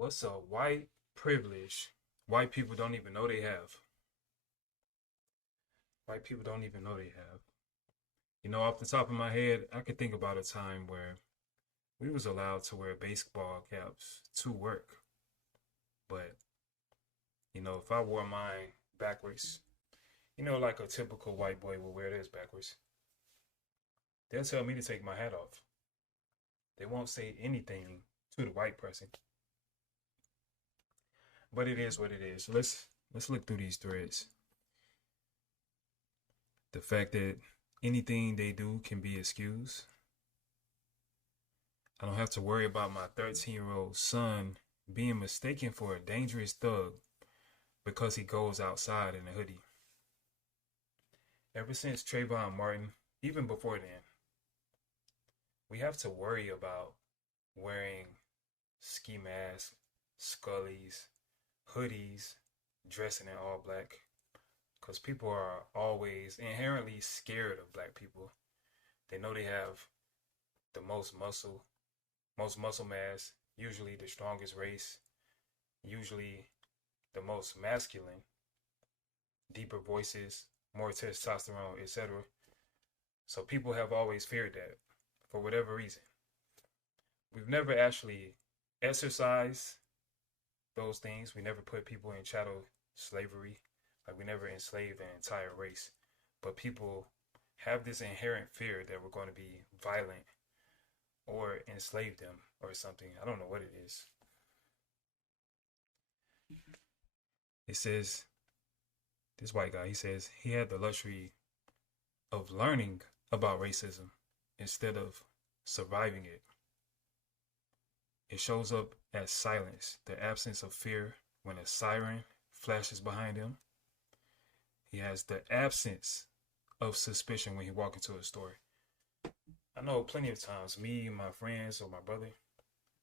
What's a white privilege white people don't even know they have? White people don't even know they have. Off the top of my head, I could think about a time where we was allowed to wear baseball caps to work. But, if I wore mine backwards, like a typical white boy will wear theirs backwards, they'll tell me to take my hat off. They won't say anything to the white person. But it is what it is. Let's look through these threads. The fact that anything they do can be excused. I don't have to worry about my 13-year-old son being mistaken for a dangerous thug because he goes outside in a hoodie. Ever since Trayvon Martin, even before then, we have to worry about wearing ski masks, scullies, hoodies, dressing in all black, because people are always inherently scared of black people. They know they have the most muscle mass, usually the strongest race, usually the most masculine, deeper voices, more testosterone, etc. So people have always feared that for whatever reason. We've never actually exercised those things. We never put people in chattel slavery. Like we never enslaved an entire race. But people have this inherent fear that we're going to be violent or enslave them or something. I don't know what it is. It says, this white guy, he says he had the luxury of learning about racism instead of surviving it. It shows up as silence, the absence of fear when a siren flashes behind him. He has the absence of suspicion when he walks into a store. I know plenty of times me, my friends, or my brother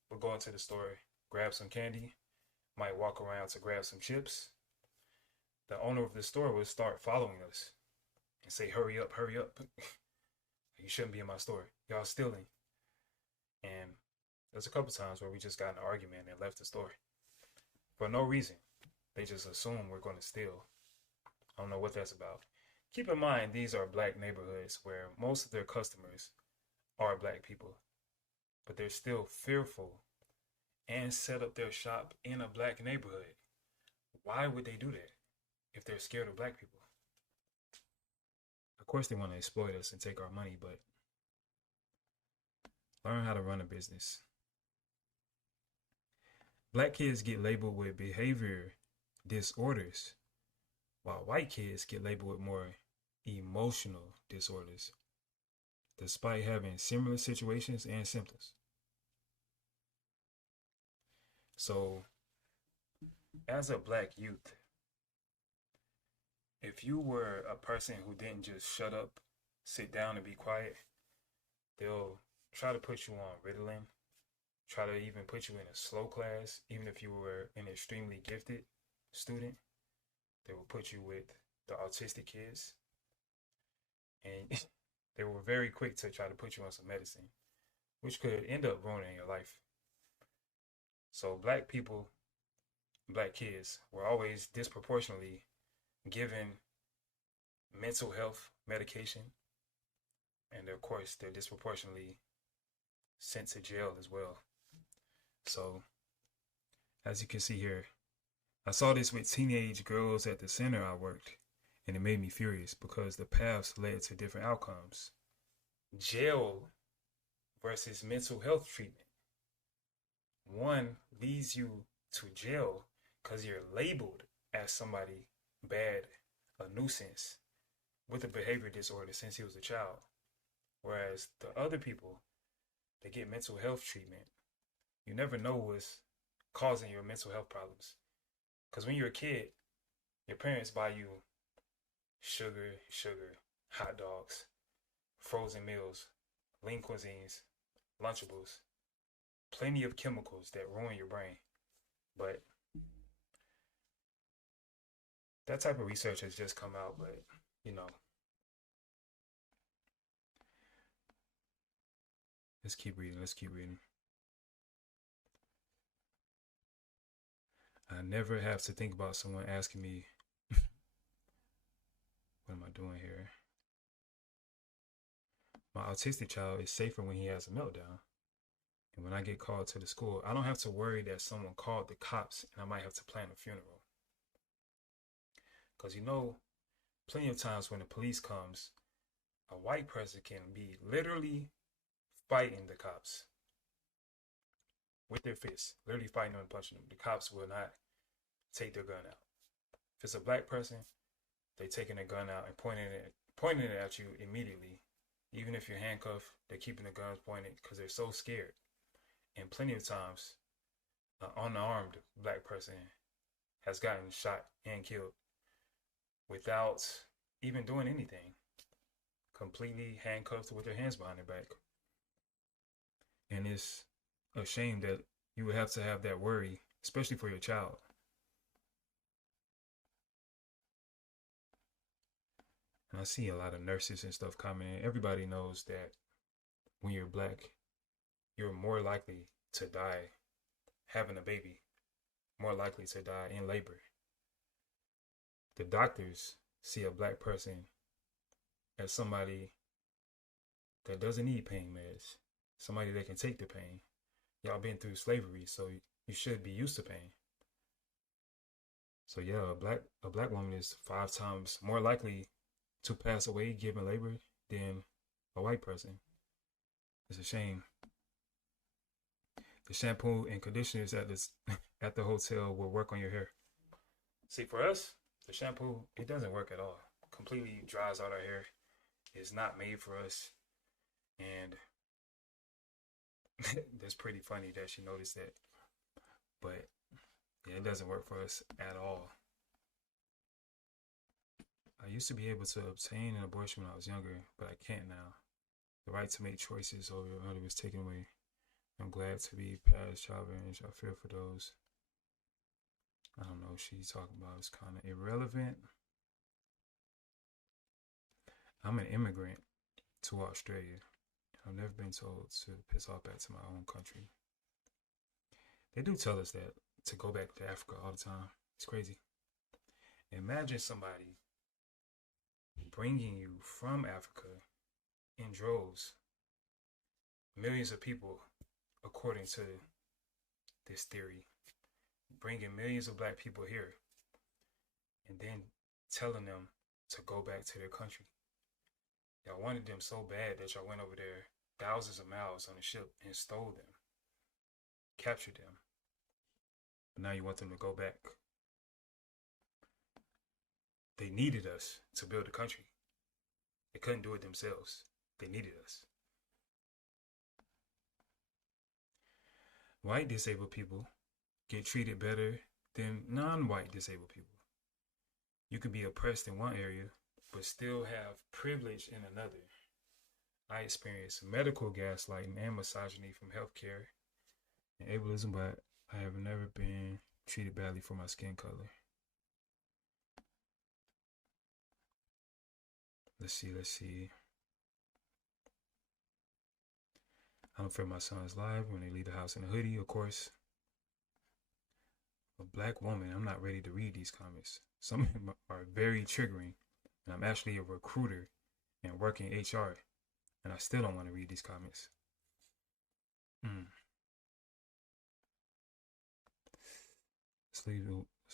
will go into the store, grab some candy, might walk around to grab some chips. The owner of the store will start following us and say, hurry up, hurry up. You shouldn't be in my store. Y'all stealing. And there's a couple times where we just got in an argument and left the store for no reason. They just assume we're going to steal. I don't know what that's about. Keep in mind, these are black neighborhoods where most of their customers are black people, but they're still fearful and set up their shop in a black neighborhood. Why would they do that if they're scared of black people? Of course, they want to exploit us and take our money, but learn how to run a business. Black kids get labeled with behavior disorders, while white kids get labeled with more emotional disorders, despite having similar situations and symptoms. So, as a black youth, if you were a person who didn't just shut up, sit down, and be quiet, they'll try to put you on Ritalin, try to even put you in a slow class, even if you were an extremely gifted student. They will put you with the autistic kids, and they were very quick to try to put you on some medicine, which could end up ruining your life. So black people, black kids were always disproportionately given mental health medication, and of course they're disproportionately sent to jail as well. So as you can see here, I saw this with teenage girls at the center I worked, and it made me furious because the paths led to different outcomes. Jail versus mental health treatment. One leads you to jail because you're labeled as somebody bad, a nuisance, with a behavior disorder since he was a child. Whereas the other people, they get mental health treatment. You never know what's causing your mental health problems. Because when you're a kid, your parents buy you sugar, hot dogs, frozen meals, lean cuisines, Lunchables, plenty of chemicals that ruin your brain. But that type of research has just come out, but you know, let's keep reading. I never have to think about someone asking me, what am I doing here? My autistic child is safer when he has a meltdown. And when I get called to the school, I don't have to worry that someone called the cops and I might have to plan a funeral. Because plenty of times when the police comes, a white person can be literally fighting the cops with their fists, literally fighting them and punching them. The cops will not take their gun out. If it's a black person, they taking their gun out and pointing it at you immediately. Even if you're handcuffed, they're keeping the guns pointed because they're so scared. And plenty of times, an unarmed black person has gotten shot and killed without even doing anything, completely handcuffed with their hands behind their back. And it's a shame that you would have to have that worry, especially for your child. And I see a lot of nurses and stuff commenting. Everybody knows that when you're black, you're more likely to die having a baby, more likely to die in labor. The doctors see a black person as somebody that doesn't need pain meds, somebody that can take the pain. Y'all been through slavery, so you should be used to pain. So yeah, a black woman is 5 times more likely to pass away given labor than a white person. It's a shame. The shampoo and conditioners at the hotel will work on your hair. See, for us, the shampoo, it doesn't work at all. Completely dries out our hair. It's not made for us. And that's pretty funny that she noticed that. But yeah, it doesn't work for us at all. I used to be able to obtain an abortion when I was younger, but I can't now. The right to make choices over your body was taken away. I'm glad to be past childbearing. I feel for those. I don't know what she's talking about. It's kind of irrelevant. I'm an immigrant to Australia. I've never been told to piss off back to my own country. They do tell us that to go back to Africa all the time. It's crazy. Imagine somebody bringing you from Africa in droves, millions of people, according to this theory, bringing millions of black people here and then telling them to go back to their country. Y'all wanted them so bad that y'all went over there thousands of miles on a ship and stole them, captured them. But now you want them to go back. They needed us to build a country. They couldn't do it themselves. They needed us. White disabled people get treated better than non-white disabled people. You can be oppressed in one area, but still have privilege in another. I experienced medical gaslighting and misogyny from healthcare and ableism, but I have never been treated badly for my skin color. Let's see. I don't fear my son's life when they leave the house in a hoodie, of course. A black woman, I'm not ready to read these comments. Some of them are very triggering, and I'm actually a recruiter and work in HR, and I still don't want to read these comments. Let's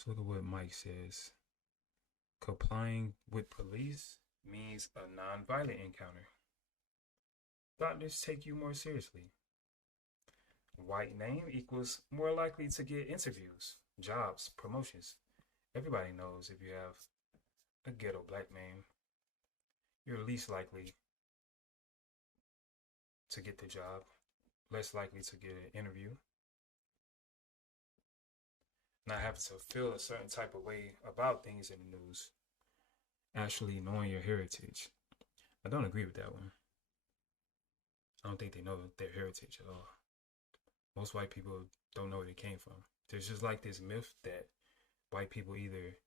look at what Mike says. Complying with police means a non-violent encounter. Doctors take you more seriously. White name equals more likely to get interviews, jobs, promotions. Everybody knows if you have a ghetto black name, you're least likely to get the job, less likely to get an interview. Not having to feel a certain type of way about things in the news. Actually knowing your heritage. I don't agree with that one. I don't think they know their heritage at all. Most white people don't know where they came from. There's just like this myth that white people either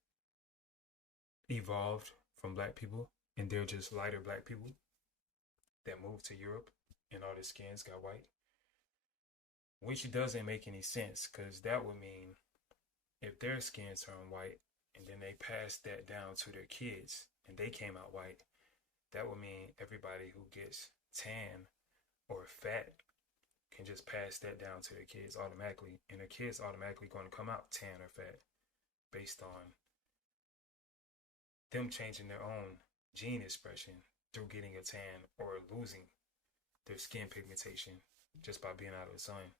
evolved from black people and they're just lighter black people that moved to Europe and all their skins got white. Which doesn't make any sense, because that would mean if their skin turned white and then they passed that down to their kids and they came out white, that would mean everybody who gets tan or fat can just pass that down to their kids automatically, and their kids automatically going to come out tan or fat based on them changing their own gene expression through getting a tan or losing their skin pigmentation just by being out of the sun.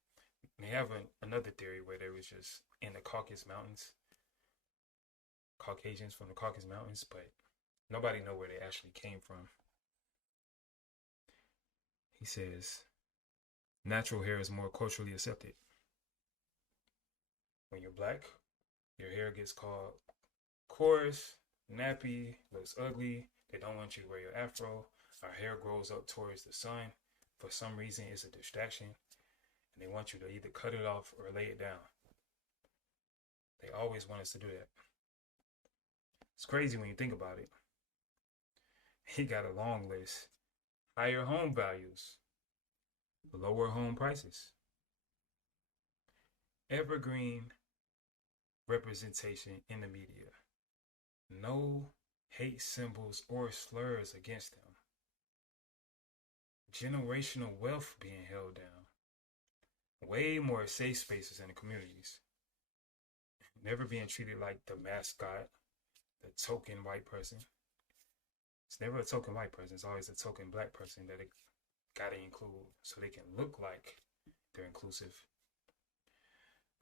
And they have another theory where there was just in the Caucasus Mountains, Caucasians from the Caucasus Mountains, but nobody know where they actually came from. He says, natural hair is more culturally accepted. When you're black, your hair gets called coarse, nappy, looks ugly. They don't want you to wear your afro. Our hair grows up towards the sun. For some reason, it's a distraction. And they want you to either cut it off or lay it down. They always want us to do that. It's crazy when you think about it. He got a long list. Higher home values, lower home prices, evergreen representation in the media, no hate symbols or slurs against them, generational wealth being held down, way more safe spaces in the communities, never being treated like the mascot, the token white person. It's never a token white person. It's always a token black person that it got to include so they can look like they're inclusive.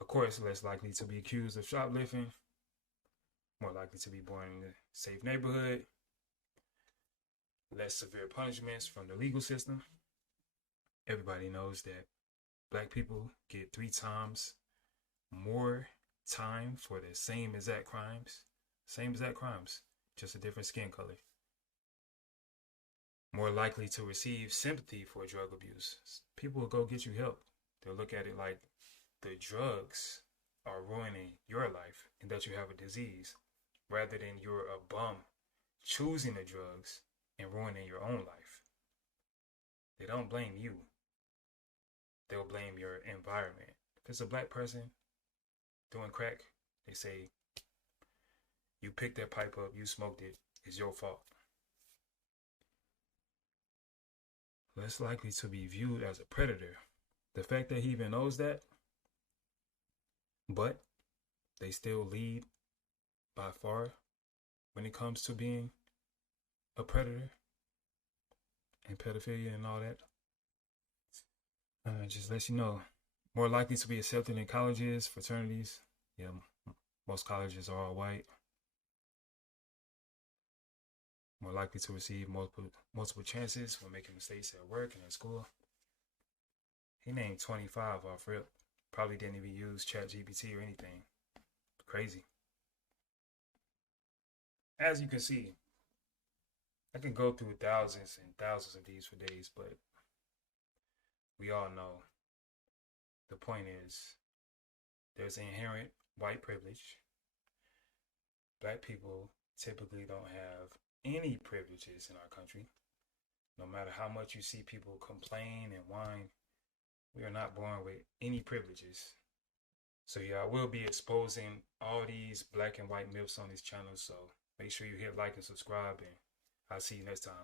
Of course, less likely to be accused of shoplifting, more likely to be born in a safe neighborhood, less severe punishments from the legal system. Everybody knows that black people get 3 times more time for the same exact crimes, just a different skin color. More likely to receive sympathy for drug abuse. People will go get you help. They'll look at it like the drugs are ruining your life and that you have a disease, rather than you're a bum choosing the drugs and ruining your own life. They don't blame you. They'll blame your environment. If it's a black person doing crack, they say, you picked that pipe up, you smoked it, it's your fault. Less likely to be viewed as a predator. The fact that he even knows that, but they still lead by far when it comes to being a predator and pedophilia and all that. Just let you know, more likely to be accepted in colleges, fraternities. Yeah, most colleges are all white. More likely to receive multiple chances when making mistakes at work and at school. He named 25 off rip. Probably didn't even use ChatGPT or anything. Crazy. As you can see, I can go through thousands and thousands of these for days, but we all know the point is there's inherent white privilege. Black people typically don't have any privileges in our country. No matter how much you see people complain and whine, we are not born with any privileges. So yeah, I will be exposing all these black and white myths on this channel, so make sure you hit like and subscribe, and I'll see you next time.